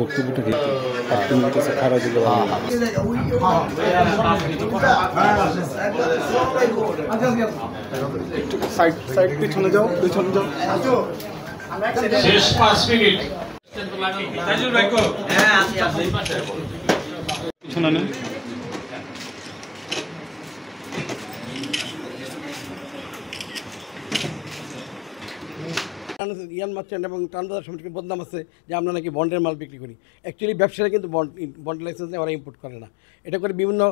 বক্তব্যটা কি 8 মিনিট আছে খারাপ দিলে একটু সাইড পিছনে যাও শেষ 5 মিনিট তাজুল ভাই কো হ্যাঁ আসি পিছনে নেন। ইয়ান মার্চেন্ট এবং টানবাজার সমিতির বদনাম আছে যে আমরা নাকি বন্ডের মাল বিক্রি করি। অ্যাকচুয়ালি ব্যবসায়ীরা কিন্তু বন্ড লাইসেন্স নিয়ে ওরা ইম্পোর্ট করে না, এটা করে বিভিন্ন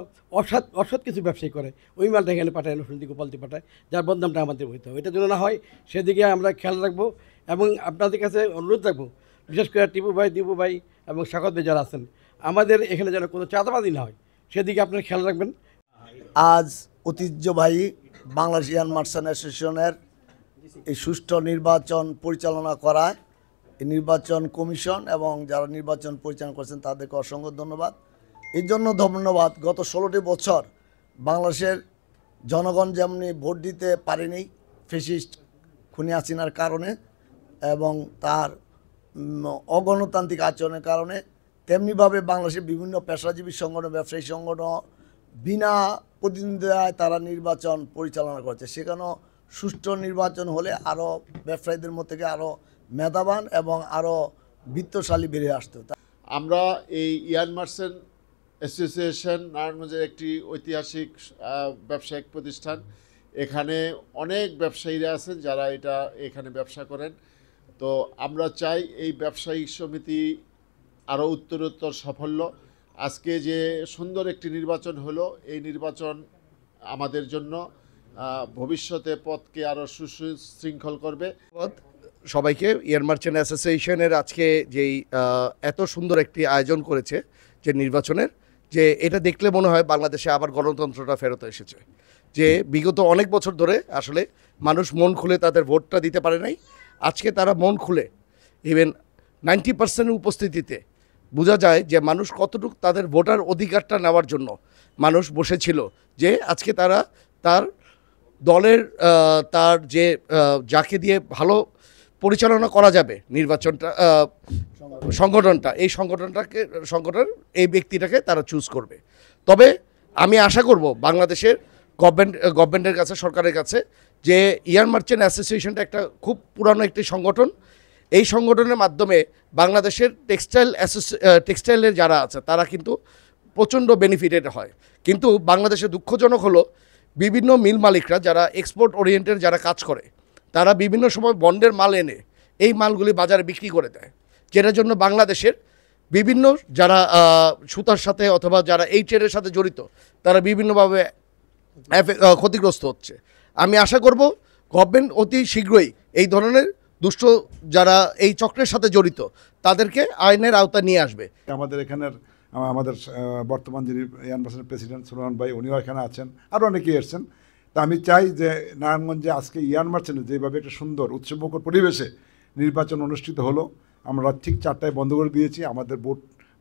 অসৎ কিছু ব্যবসায়ী করে, ওই মালটা এখানে পাঠায়, নতুন গোপালতি পাঠায়, যার বদনামটা আমাদের হইতে হবে। এটা যেন না হয় সেদিকে আমরা খেয়াল রাখবো এবং আপনাদের কাছে অনুরোধ রাখবো, বিশেষ করে দিবু ভাই এবং শাকত ভাই যারা আছেন, আমাদের এখানে যেন কোনো চাঁদাবাজি না হয় সেদিকে আপনারা খেয়াল রাখবেন। আজ ঐতিহ্যবাহী বাংলাদেশ ইয়ান মার্চেন্ট অ্যাসোসিয়েশনের এই সুষ্ঠু নির্বাচন পরিচালনা করায় এই নির্বাচন কমিশন এবং যারা নির্বাচন পরিচালনা করছেন তাদেরকে অসংখ্য ধন্যবাদ। এই জন্য ধন্যবাদ, গত 16টি বছর বাংলাদেশের জনগণ যেমনি ভোট দিতে পারেনি ফ্যাসিস্ট খুনি হাসিনার কারণে এবং তার অগণতান্ত্রিক আচরণের কারণে, তেমনিভাবে বাংলাদেশের বিভিন্ন পেশাজীবী সংগঠন, ব্যবসায়ী সংগঠন বিনা প্রতিদ্বন্দ্বিতায় তারা নির্বাচন পরিচালনা করছে। সেখানেও সুষ্ঠু নির্বাচন হলে আরও ব্যবসায়ীদের মধ্যে থেকে আরও মেধাবান এবং আরও বিত্তশালী বেড়ে আসতো। আমরা এই ইয়ান মার্চেন্ট অ্যাসোসিয়েশন নারায়ণগঞ্জের একটি ঐতিহাসিক ব্যবসায়িক প্রতিষ্ঠান। এখানে অনেক ব্যবসায়ীরা আছেন যারা এখানে ব্যবসা করেন। তো আমরা চাই এই ব্যবসায়ী সমিতি আরও উত্তরোত্তর সাফল্য। আজকে যে সুন্দর একটি নির্বাচন হলো, এই নির্বাচন আমাদের জন্য ভবিষ্যতে পথকে আরও সুশৃঙ্খল করবে। সবাইকে ইয়ান মার্চেন্ট অ্যাসোসিয়েশনের আজকে যেই এত সুন্দর একটি আয়োজন করেছে যে নির্বাচনের, যে এটা দেখলে মনে হয় বাংলাদেশে আবার গণতন্ত্রটা ফেরত এসেছে। যে বিগত অনেক বছর ধরে আসলে মানুষ মন খুলে তাদের ভোটটা দিতে পারে নাই, আজকে তারা মন খুলে ইভেন 90% উপস্থিতিতে বোঝা যায় যে মানুষ কতটুকু তাদের ভোটার অধিকারটা নেওয়ার জন্য মানুষ বসেছিল। যে আজকে তারা তার দলের তার যে যাকে দিয়ে ভালো পরিচালনা করা যাবে নির্বাচনটা, সংগঠনের এই ব্যক্তিটাকে তারা চুজ করবে। তবে আমি আশা করব বাংলাদেশের গভর্নমেন্টের কাছে, সরকারের কাছে, যে ইয়ান মার্চেন্ট অ্যাসোসিয়েশনটা একটা খুব পুরানো একটি সংগঠন। এই সংগঠনের মাধ্যমে বাংলাদেশের টেক্সটাইলের যারা আছে তারা কিন্তু প্রচণ্ড বেনিফিটেড হয়। কিন্তু বাংলাদেশে দুঃখজনক হলো বিভিন্ন মিল মালিকরা যারা এক্সপোর্ট ওরিয়েন্টেড যারা কাজ করে, তারা বিভিন্ন সময় বন্ডের মাল এনে এই মালগুলি বাজারে বিক্রি করে দেয়, যেটার জন্য বাংলাদেশের বিভিন্ন যারা সুতার সাথে অথবা যারা এই ট্রেডের সাথে জড়িত তারা বিভিন্নভাবে ক্ষতিগ্রস্ত হচ্ছে। আমি আশা করব গভর্নমেন্ট অতি শীঘ্রই এই ধরনের দুষ্ট যারা এই চক্রের সাথে জড়িত তাদেরকে আইনের আওতায় নিয়ে আসবে। আমাদের বর্তমান যিনি ইয়ান মার্চেন্টের প্রেসিডেন্ট সুলেমান ভাই, উনিও এখানে আছেন, আরও অনেকেই এসছেন। তা আমি চাই যে নারায়ণগঞ্জে আজকে ইয়ান মার্চেন্টে যেভাবে একটা সুন্দর উৎসবমুখর পরিবেশে নির্বাচন অনুষ্ঠিত হলো, আমরা ঠিক 4টায় বন্ধ করে দিয়েছি। আমাদের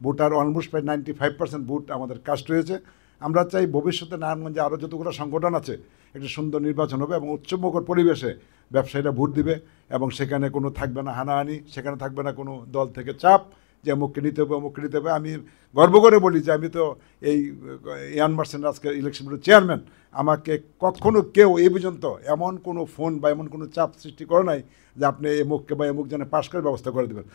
ভোটার অলমোস্ট প্রায় 95% ভোট আমাদের কাস্ট হয়েছে। আমরা চাই ভবিষ্যতে নারায়ণগঞ্জে আরও যতগুলো সংগঠন আছে একটা সুন্দর নির্বাচন হবে এবং উৎসবমুখর পরিবেশে ব্যবসায়ীরা ভোট দিবে এবং সেখানে কোনো থাকবে না হানাহানি, সেখানে থাকবে না কোনো দল থেকে চাপ যে অমুককে নিতে হবে অমুককে নিতে হবে। আমি গর্ব করে বলি যে আমি তো এই ইয়ান মার্চেন্ট আজকে ইলেকশন বোর্ডের চেয়ারম্যান, আমাকে কখনো কেউ এই পর্যন্ত এমন কোনো ফোন বা এমন কোনো চাপ সৃষ্টি করে নাই যে আপনি এমুককে বা এমুক জনে পাশ করে ব্যবস্থা করে দেবেন।